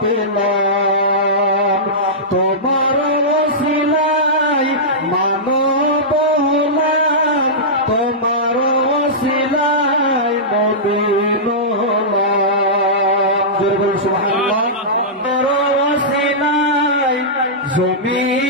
পেলাম তোমার ওসিলায় মানব হলাম তোমার ওসিলায় মুমিন হলাম। জোরে বলুন সুবহানাল্লাহ। তোমার ওসিলায় জমিন